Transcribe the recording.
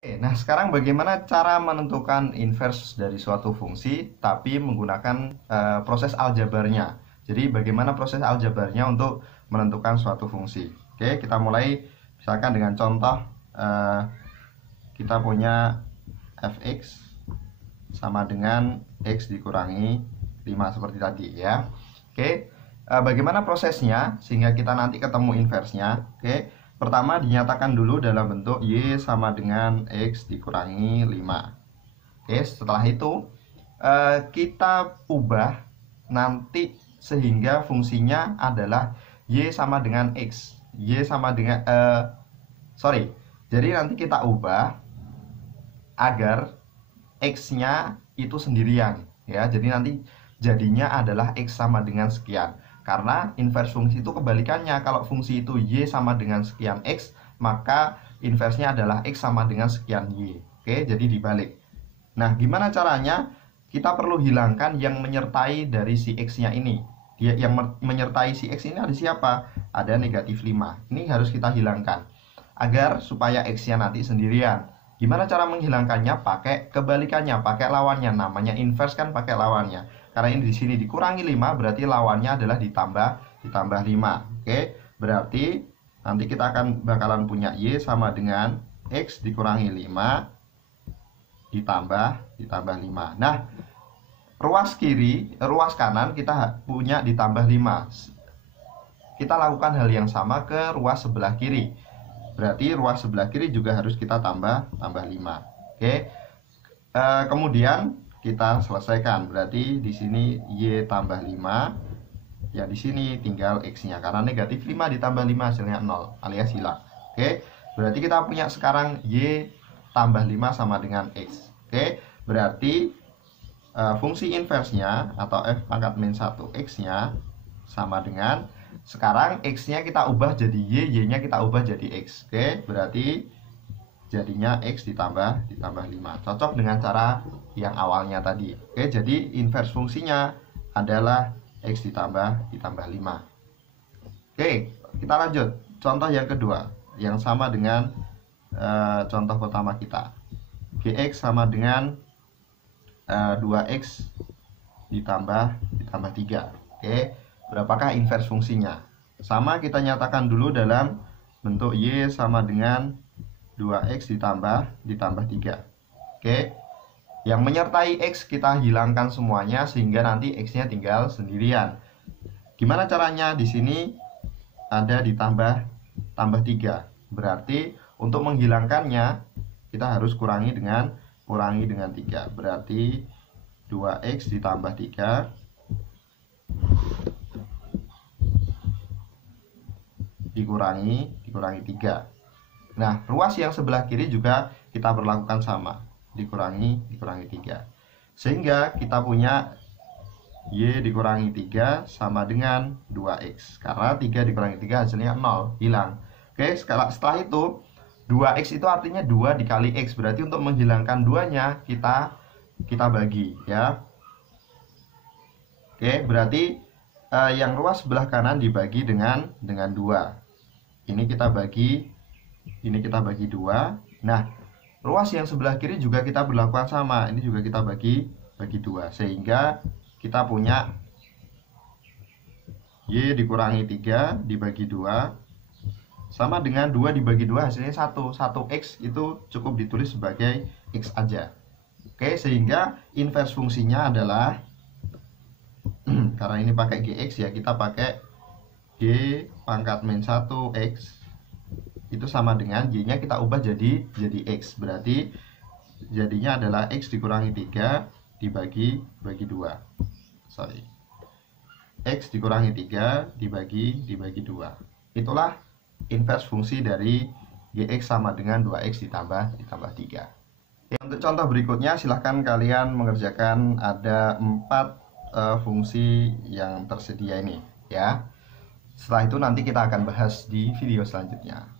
Oke, nah sekarang bagaimana cara menentukan inverse dari suatu fungsi tapi menggunakan proses aljabarnya. Jadi bagaimana proses aljabarnya untuk menentukan suatu fungsi. Oke, kita mulai misalkan dengan contoh eh, kita punya fx sama dengan x dikurangi 5 seperti tadi ya. Oke, bagaimana prosesnya sehingga kita nanti ketemu inversenya. Oke, pertama dinyatakan dulu dalam bentuk y sama dengan x dikurangi 5. Oke, setelah itu kita ubah nanti sehingga fungsinya adalah y sama dengan x. Y sama dengan sorry. Jadi nanti kita ubah agar x-nya itu sendirian ya. Jadi nanti jadinya adalah x sama dengan sekian. Karena inverse fungsi itu kebalikannya. Kalau fungsi itu y sama dengan sekian x, maka inversenya adalah x sama dengan sekian y. Oke, jadi dibalik. Nah, gimana caranya? Kita perlu hilangkan yang menyertai dari si x-nya ini. Dia yang menyertai si x ini ada siapa? Ada negatif 5. Ini harus kita hilangkan agar supaya x-nya nanti sendirian. Gimana cara menghilangkannya? Pakai kebalikannya, pakai lawannya. Namanya inverse kan pakai lawannya. Karena ini di sini dikurangi 5, berarti lawannya adalah ditambah 5. Oke, berarti nanti kita akan bakalan punya y sama dengan x dikurangi 5 ditambah 5. Nah, ruas kanan kita punya ditambah 5. Kita lakukan hal yang sama ke ruas sebelah kiri. Berarti ruas sebelah kiri juga harus kita tambah 5. Oke. Kemudian kita selesaikan. Berarti di sini y tambah 5. Ya di sini tinggal x-nya karena negatif 5 ditambah 5 hasilnya 0 alias hilang. Oke. Berarti kita punya sekarang y tambah 5 sama dengan x. Oke. Berarti fungsi inversenya atau f pangkat min 1 x-nya sama dengan sekarang x-nya kita ubah jadi y, y-nya kita ubah jadi x. Oke, berarti jadinya x ditambah 5. Cocok dengan cara yang awalnya tadi. Oke, jadi inverse fungsinya adalah x ditambah 5. Oke, kita lanjut. Contoh yang kedua yang sama dengan contoh pertama kita. Gx sama dengan 2x ditambah 3. Oke, berapakah inverse fungsinya? Sama kita nyatakan dulu dalam bentuk y sama dengan 2x ditambah 3. Oke, yang menyertai x kita hilangkan semuanya sehingga nanti x-nya tinggal sendirian. Gimana caranya? Di sini ada ditambah 3. Berarti untuk menghilangkannya kita harus kurangi dengan 3. Berarti 2x ditambah 3 dikurangi 3. Nah, ruas yang sebelah kiri juga kita berlakukan sama. Dikurangi 3. Sehingga kita punya y dikurangi 3 sama dengan 2x. Karena 3 dikurangi 3 hasilnya 0, hilang. Oke, setelah itu 2x itu artinya 2 dikali x. Berarti untuk menghilangkan 2-nya kita bagi ya. Oke, berarti yang ruas sebelah kanan dibagi dengan 2. Ini kita bagi 2. Nah, ruas yang sebelah kiri juga kita berlakukan sama. Ini juga kita bagi 2. Sehingga kita punya y dikurangi 3 dibagi 2 sama dengan 2 dibagi 2 hasilnya 1. 1x itu cukup ditulis sebagai x aja. Oke, sehingga inverse fungsinya adalah karena ini pakai gx ya, kita pakai g pangkat min 1x itu sama dengan y-nya kita ubah jadi x. Berarti jadinya adalah x dikurangi 3 dibagi 2. Sorry. X dikurangi 3 dibagi 2. Itulah inverse fungsi dari gx sama dengan 2x ditambah 3. Untuk contoh berikutnya silahkan kalian mengerjakan ada 4 fungsi yang tersedia ini ya. Setelah itu nanti kita akan bahas di video selanjutnya.